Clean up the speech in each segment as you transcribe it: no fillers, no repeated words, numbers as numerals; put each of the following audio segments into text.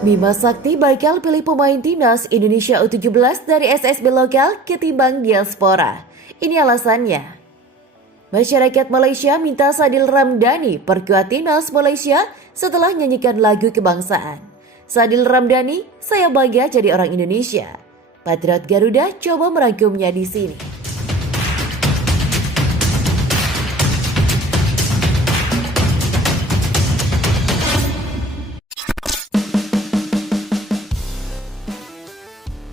Bima Sakti bakal pilih pemain timnas Indonesia U17 dari SSB lokal ketimbang diaspora. Ini alasannya. Masyarakat Malaysia minta Sadil Ramdhani perkuat timnas Malaysia setelah nyanyikan lagu kebangsaan. Sadil Ramdhani, saya bangga jadi orang Indonesia. Patriot Garuda coba merangkumnya di sini.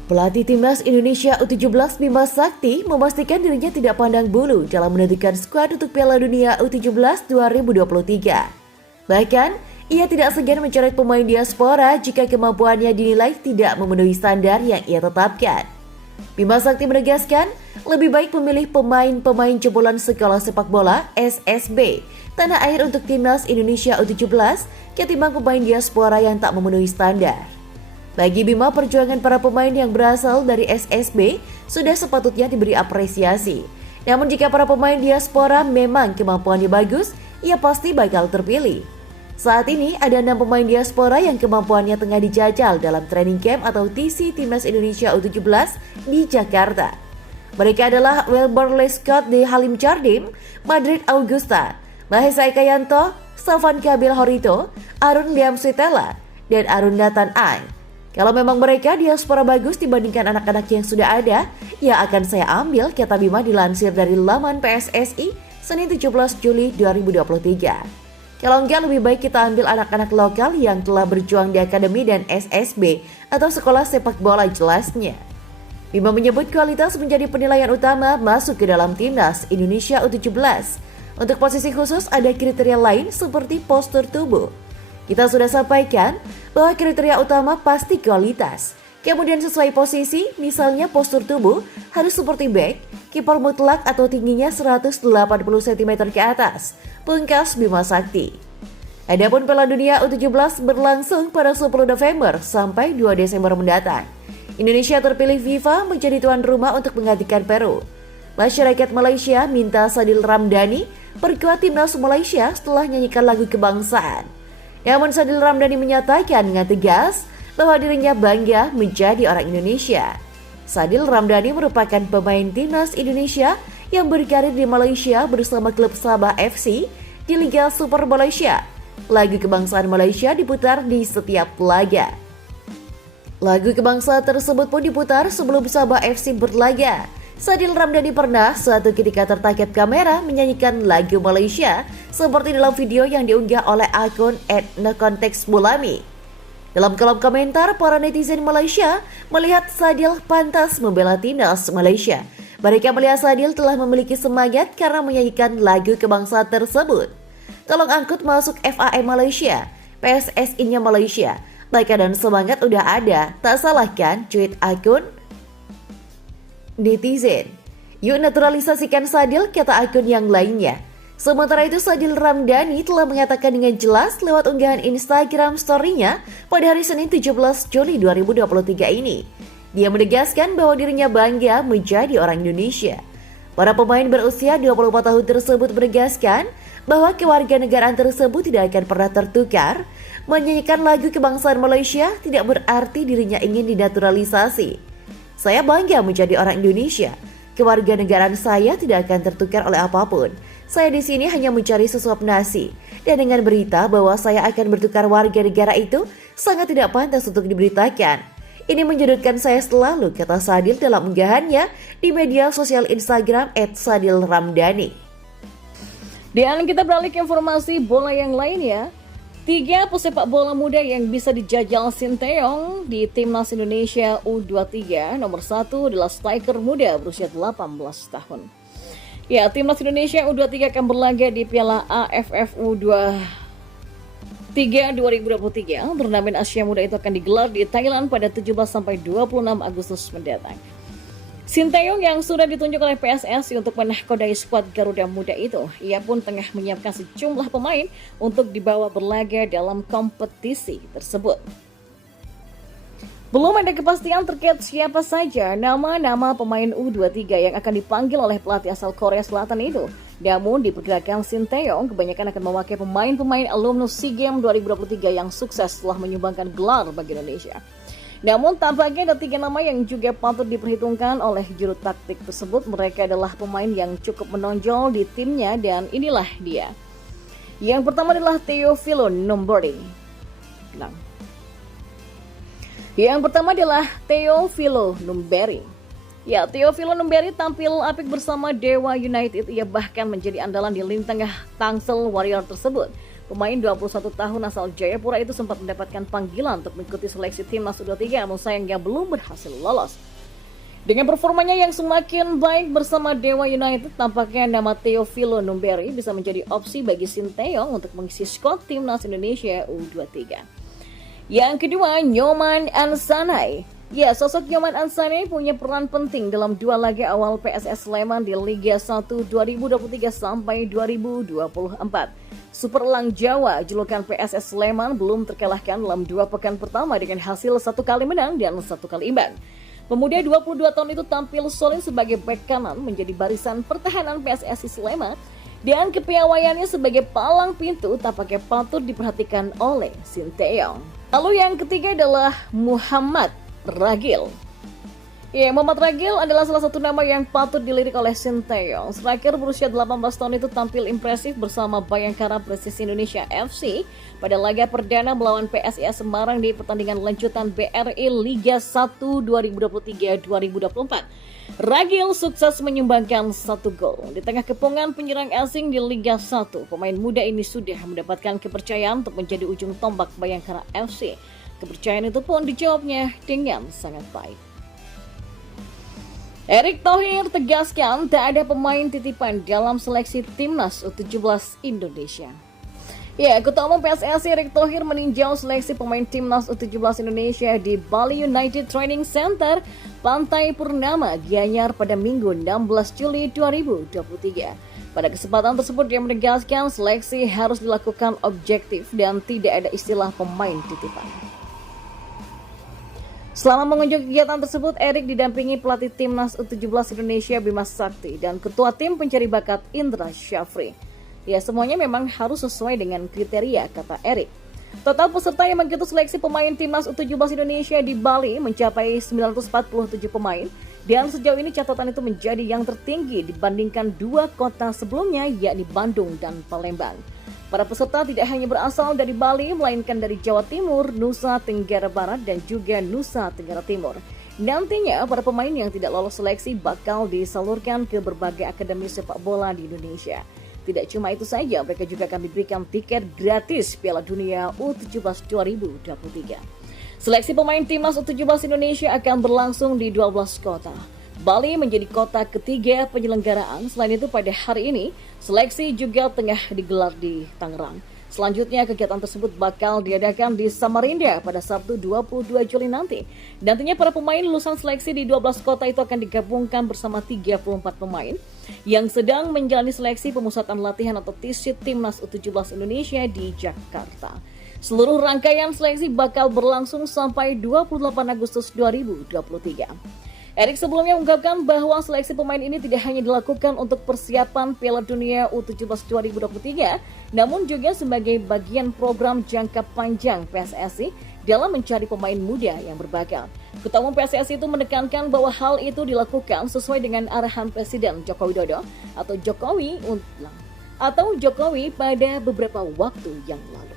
Pelatih timnas Indonesia U17 Bima Sakti memastikan dirinya tidak pandang bulu dalam menentukan skuad untuk Piala Dunia U17 2023. Bahkan, ia tidak segan mencoret pemain diaspora jika kemampuannya dinilai tidak memenuhi standar yang ia tetapkan. Bima Sakti menegaskan, lebih baik memilih pemain-pemain jebolan sekolah sepak bola SSB tanah air untuk timnas Indonesia U17 ketimbang pemain diaspora yang tak memenuhi standar. Bagi Bima, perjuangan para pemain yang berasal dari SSB sudah sepatutnya diberi apresiasi. Namun jika para pemain diaspora memang kemampuannya bagus, ia pasti bakal terpilih. Saat ini ada 6 pemain diaspora yang kemampuannya tengah dijajal dalam training camp atau TC Timnas Indonesia U17 di Jakarta. Mereka adalah Wilbur Lescott di Halim Jardim, Madrid Augusta, Mahesa Ekayanto, Safan Kabil Horito, Arun Liam Sitela, dan Arun Nathan Ang. Kalau memang mereka diaspora bagus dibandingkan anak-anak yang sudah ada, ya akan saya ambil, kata Bima dilansir dari laman PSSI Senin 17 Juli 2023. Kalau enggak, lebih baik kita ambil anak-anak lokal yang telah berjuang di akademi dan SSB atau sekolah sepak bola, jelasnya. Bima menyebut kualitas menjadi penilaian utama masuk ke dalam timnas Indonesia U17. Untuk posisi khusus ada kriteria lain seperti postur tubuh. Kita sudah sampaikan bahwa kriteria utama pasti kualitas. Kemudian sesuai posisi, misalnya postur tubuh harus seperti back, kiper mutlak atau tingginya 180 cm ke atas, pungkas Bima Sakti. Adapun Piala Dunia U17 berlangsung pada 10 November sampai 2 Desember mendatang. Indonesia terpilih FIFA menjadi tuan rumah untuk menggantikan Peru. Masyarakat Malaysia minta Sadil Ramdhani perkuat timnas Malaysia setelah nyanyikan lagu kebangsaan. Namun Sadil Ramdhani menyatakan dengan tegas bahwa dirinya bangga menjadi orang Indonesia. Sadil Ramdhani merupakan pemain timnas Indonesia yang berkarir di Malaysia bersama klub Sabah FC di Liga Super Malaysia. Lagu kebangsaan Malaysia diputar di setiap laga. Lagu kebangsaan tersebut pun diputar sebelum Sabah FC berlaga. Sadil Ramdhani pernah suatu ketika tertangkap kamera menyanyikan lagu Malaysia seperti dalam video yang diunggah oleh akun @nokontexbulami. Dalam kolom komentar, para netizen Malaysia melihat Sadil pantas membela timnas Malaysia. Mereka melihat Sadil telah memiliki semangat karena menyanyikan lagu kebangsaan tersebut. Tolong angkut masuk FAM Malaysia, PSSI-nya Malaysia. Bakat dan semangat udah ada, tak salah kan, tweet akun netizen. Yuk naturalisasikan Sadil, kata akun yang lainnya. Sementara itu Sadil Ramdhani telah mengatakan dengan jelas lewat unggahan Instagram story-nya pada hari Senin 17 Juli 2023 ini. Dia menegaskan bahwa dirinya bangga menjadi orang Indonesia. Para pemain berusia 24 tahun tersebut menegaskan bahwa kewarganegaraan tersebut tidak akan pernah tertukar. Menyanyikan lagu kebangsaan Malaysia tidak berarti dirinya ingin dinaturalisasi. Saya bangga menjadi orang Indonesia. Kewarganegaraan saya tidak akan tertukar oleh apapun. Saya di sini hanya mencari sesuap nasi. Dan dengan berita bahwa saya akan bertukar warga negara itu sangat tidak pantas untuk diberitakan. Ini menyudutkan saya selalu, kata Sadil dalam unggahannya di media sosial Instagram @sadilramdhani. Dan kita beralih ke informasi bola yang lainnya. 3 pesepak bola muda yang bisa dijajal Sinteyong di Timnas Indonesia U23. Nomor 1 adalah striker muda berusia 18 tahun. Ya, Timnas Indonesia U23 akan berlaga di Piala AFF U23 2023. Turnamen Asia Muda itu akan digelar di Thailand pada 17-26 Agustus mendatang. Sinteyong yang sudah ditunjuk oleh PSSI untuk menahkodai skuad Garuda Muda itu, ia pun tengah menyiapkan sejumlah pemain untuk dibawa berlaga dalam kompetisi tersebut. Belum ada kepastian terkait siapa saja nama-nama pemain U23 yang akan dipanggil oleh pelatih asal Korea Selatan itu. Namun diperkirakan Sinteyong kebanyakan akan memakai pemain-pemain alumnus SEA Games 2023 yang sukses setelah menyumbangkan gelar bagi Indonesia. Namun tampaknya ada 3 nama yang juga patut diperhitungkan oleh juru taktik tersebut. Mereka adalah pemain yang cukup menonjol di timnya dan inilah dia. Yang pertama adalah Teofilo Numberi. Yang pertama adalah Teofilo Numberi. Ya, Teofilo Numberi tampil apik bersama Dewa United. Ia bahkan menjadi andalan di lini tengah Tangsel Warrior tersebut. Pemain 21 tahun asal Jayapura itu sempat mendapatkan panggilan untuk mengikuti seleksi timnas U23, namun sayangnya belum berhasil lolos. Dengan performanya yang semakin baik bersama Dewa United, tampaknya nama Teofilo Numberi bisa menjadi opsi bagi Sinteyong untuk mengisi skuad timnas Indonesia U23. Yang kedua, Nyoman Ansanai. Ya, sosok Nyoman Ansanai punya peran penting dalam 2 laga awal PSS Sleman di Liga 1 2023 sampai 2024. Super Elang Jawa, julukan PSS Sleman, belum terkalahkan dalam 2 pekan pertama dengan hasil 1 kali menang dan 1 kali imbang. Pemuda 22 tahun itu tampil solid sebagai bek kanan menjadi barisan pertahanan PSSI Sleman dan kepiawaiannya sebagai palang pintu tampaknya patut diperhatikan oleh Sinteyong. Lalu yang ketiga adalah Muhammad Ragil. Ya, Muhammad Ragil adalah salah satu nama yang patut dilirik oleh Sinteyong. Striker berusia 18 tahun itu tampil impresif bersama Bayangkara Presisi Indonesia FC pada laga perdana melawan PSIS Semarang di pertandingan lanjutan BRI Liga 1 2023-2024. Ragil sukses menyumbangkan 1 gol. Di tengah kepungan penyerang asing di Liga 1, pemain muda ini sudah mendapatkan kepercayaan untuk menjadi ujung tombak Bayangkara FC. Kepercayaan itu pun dijawabnya dengan sangat baik. Erick Thohir tegaskan tak ada pemain titipan dalam seleksi timnas U17 Indonesia. Ya, Ketua Umum PSSI Erick Thohir meninjau seleksi pemain timnas U17 Indonesia di Bali United Training Center, Pantai Purnama, Gianyar pada Minggu 16 Juli 2023. Pada kesempatan tersebut dia menegaskan seleksi harus dilakukan objektif dan tidak ada istilah pemain titipan. Selama mengunjungi kegiatan tersebut, Erick didampingi pelatih timnas U17 Indonesia Bima Sakti dan ketua tim pencari bakat Indra Syafri. Ya, semuanya memang harus sesuai dengan kriteria, kata Erick. Total peserta yang mengikuti seleksi pemain timnas U17 Indonesia di Bali mencapai 947 pemain dan sejauh ini catatan itu menjadi yang tertinggi dibandingkan 2 kota sebelumnya, yakni Bandung dan Palembang. Para peserta tidak hanya berasal dari Bali, melainkan dari Jawa Timur, Nusa Tenggara Barat, dan juga Nusa Tenggara Timur. Nantinya, para pemain yang tidak lolos seleksi bakal disalurkan ke berbagai akademi sepak bola di Indonesia. Tidak cuma itu saja, mereka juga akan diberikan tiket gratis Piala Dunia U17 2023. Seleksi pemain timnas U17 Indonesia akan berlangsung di 12 kota. Bali menjadi kota ketiga penyelenggaraan. Selain itu pada hari ini, seleksi juga tengah digelar di Tangerang. Selanjutnya kegiatan tersebut bakal diadakan di Samarinda pada Sabtu 22 Juli nanti. Nantinya para pemain lulusan seleksi di 12 kota itu akan digabungkan bersama 34 pemain yang sedang menjalani seleksi pemusatan latihan atau TISIT Timnas U17 Indonesia di Jakarta. Seluruh rangkaian seleksi bakal berlangsung sampai 28 Agustus 2023. Erick sebelumnya mengungkapkan bahwa seleksi pemain ini tidak hanya dilakukan untuk persiapan Piala Dunia U17 2023, namun juga sebagai bagian program jangka panjang PSSI dalam mencari pemain muda yang berbakat. Ketua Umum PSSI itu menekankan bahwa hal itu dilakukan sesuai dengan arahan Presiden Joko Widodo atau Jokowi pada beberapa waktu yang lalu.